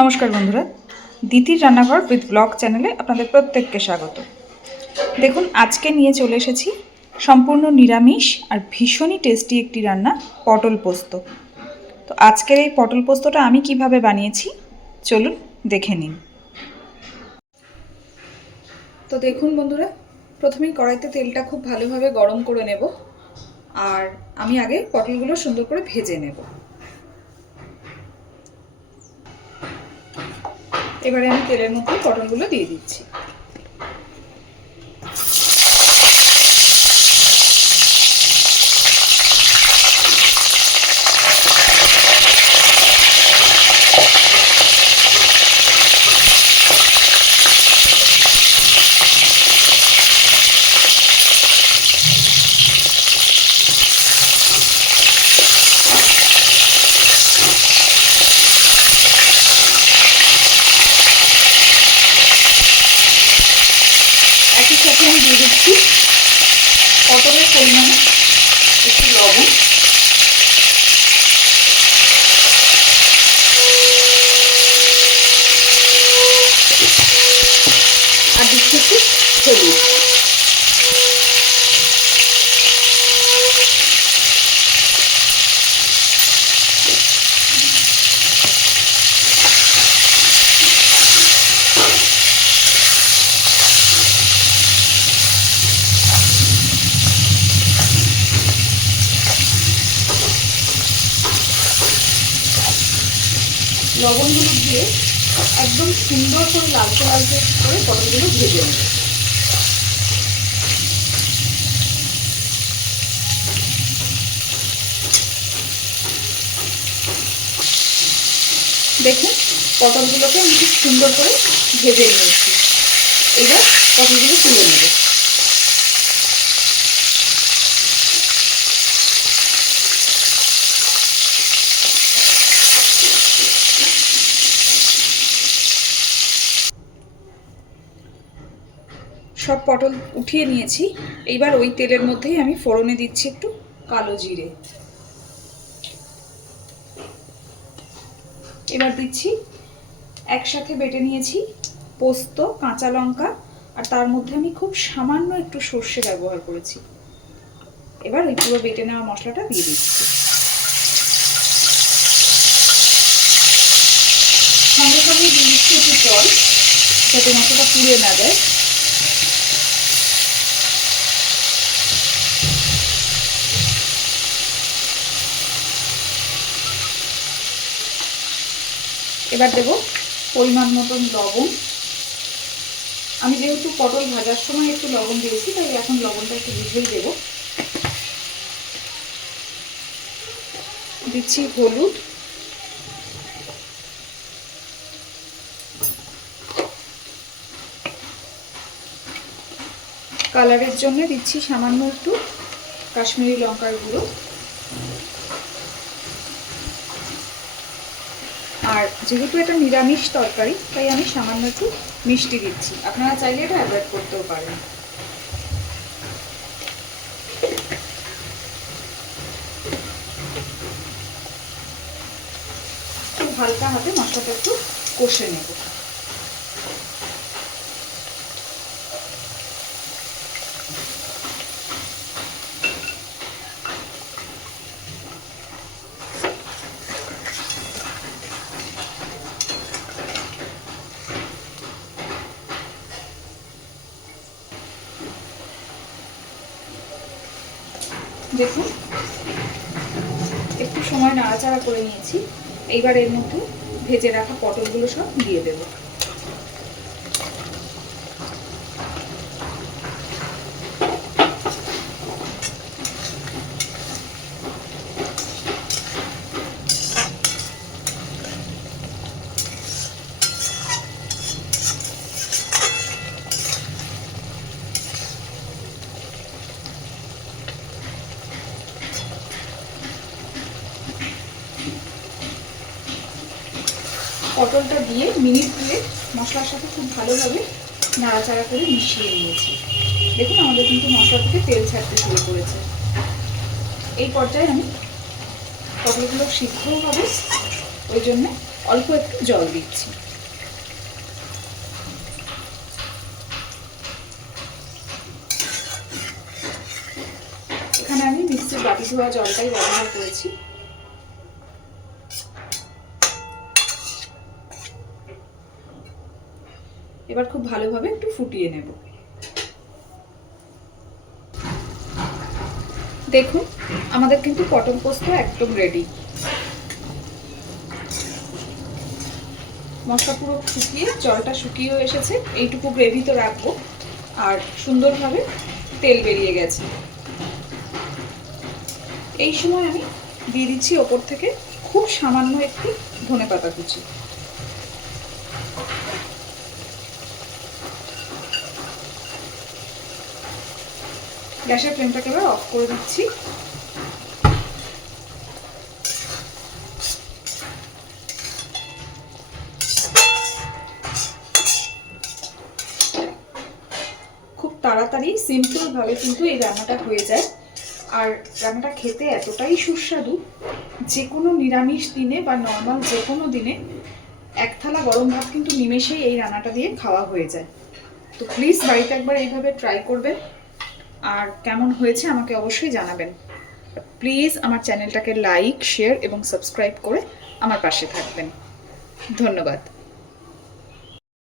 নমস্কার বন্ধুরা, দিতির রান্নাঘর উইথ ব্লগ চ্যানেলে আপনাদের প্রত্যেককে স্বাগত। দেখুন, আজকে নিয়ে চলে এসেছি সম্পূর্ণ নিরামিষ আর ভীষণই টেস্টি একটি রান্না, পটল পোস্ত। তো আজকের এই পটল পোস্তটা আমি কিভাবে বানিয়েছি চলুন দেখে নিন। তো দেখুন বন্ধুরা, প্রথমেই কড়াইতে তেলটা খুব ভালোভাবে গরম করে নেব, আর আমি আগে পটলগুলো সুন্দর করে ভেজে নেব। এবারে আমি তেলের মধ্যে পটলগুলো দিয়ে দিচ্ছি। একই সাথে আমি দিয়ে দিচ্ছি পটলের পরিমাণে একটু লবণ, আর দিচ্ছি একটু হলুদ। লবণগুলো দিয়ে একদম সুন্দর করে লালচে লালচে করে পটলগুলো ভেজে নেব। দেখুন, পটলগুলোকে আমি খুব সুন্দর করে ভেজে নিয়েছি। এবার পটলগুলো তুলে নেব। সব পটল উঠিয়ে নিয়েছি। এইবার ওই তেলের মধ্যেই আমি ফোড়নে দিচ্ছি একটু কালো জিরে। এবার দিচ্ছি একসাথে বেটে নিয়েছি পোস্ত, কাঁচা লঙ্কা, আর তার মধ্যে আমি খুব সামান্য একটু সর্ষে ব্যবহার করেছি। এবার ওই পুরো বেটে নেওয়া মশলাটা দিয়ে দিচ্ছি। সঙ্গে সঙ্গে দিয়ে দিচ্ছি একটু জল, যাতে মশলাটা পুড়ে না যায়। এবার দেব পরিমাণ মতন লবণ। আমি যেহেতু পটল ভাজার সময় একটু লবণ দিয়েছি, তাই এখন লবণটা একটু বুঝেই দেব। দিচ্ছি হলুদ, কালারের জন্য দিচ্ছি সামান্য একটু কাশ্মীরি লঙ্কার গুঁড়ো, আর যেহেতু এটা নিরামিষ তরকারি তাই আমি সামান্য একটু মিষ্টি দিচ্ছি। আপনারা চাইলে এটা অ্যাভয়েড করতেও পারেন। খুব হালকা হাতে মশলাটা একটু কষে নেব। দেখুন, একটু সময় নাড়াচাড়া করে নিয়েছি। এইবার এর মধ্যে ভেজে রাখা পটলগুলো সব দিয়ে দেব। পটলটা দিয়ে মিনিট 2 মশলার সাথে খুব ভালোভাবে নাড়াচাড়া করে মিশিয়ে নিয়েছি। দেখুন, আমাদের কিন্তু মশলা থেকে তেল ছাড়তে শুরু করেছে। এই পর্যায়ে আমি পটলগুলো সিদ্ধও হবে, ওই জন্য অল্প একটু জল দিচ্ছি। এখানে আমি মিক্সির বাটি ধোয়া জলটাই ব্যবহার করেছি। এবার খুব ভালোভাবে একটু ফুটিয়ে নেব। দেখুন আমাদের কিন্তু পটল পোস্ত একদম রেডি। মশলা পুরো শুকিয়ে জলটা শুকিয়েও এসেছে, এইটুকু গ্রেভি তো রাখবো, আর সুন্দরভাবে তেল বেরিয়ে গেছে। এই সময় আমি দিয়ে দিচ্ছি ওপর থেকে খুব সামান্য একটু ধনেপাতা কুচি। গ্যাসের ফ্লেমটাকে এবার অফ করে দিচ্ছি। খুব তাড়াতাড়ি সিম্পলভাবে কিন্তু এই রান্নাটা হয়ে যায়, আর রান্নাটা খেতে এতটাই সুস্বাদু, যে কোনো নিরামিষ দিনে বা নর্মাল যে কোনো দিনে এক থালা গরম ভাত কিন্তু নিমেষেই এই রান্নাটা দিয়ে খাওয়া হয়ে যায়। তো প্লিজ বাড়িতে একবার এইভাবে ট্রাই করবেন, আর কেমন হয়েছে আমাকে অবশ্যই জানাবেন। প্লিজ আমার চ্যানেলটাকে লাইক, শেয়ার এবং সাবস্ক্রাইব করে আমার পাশে থাকবেন। ধন্যবাদ।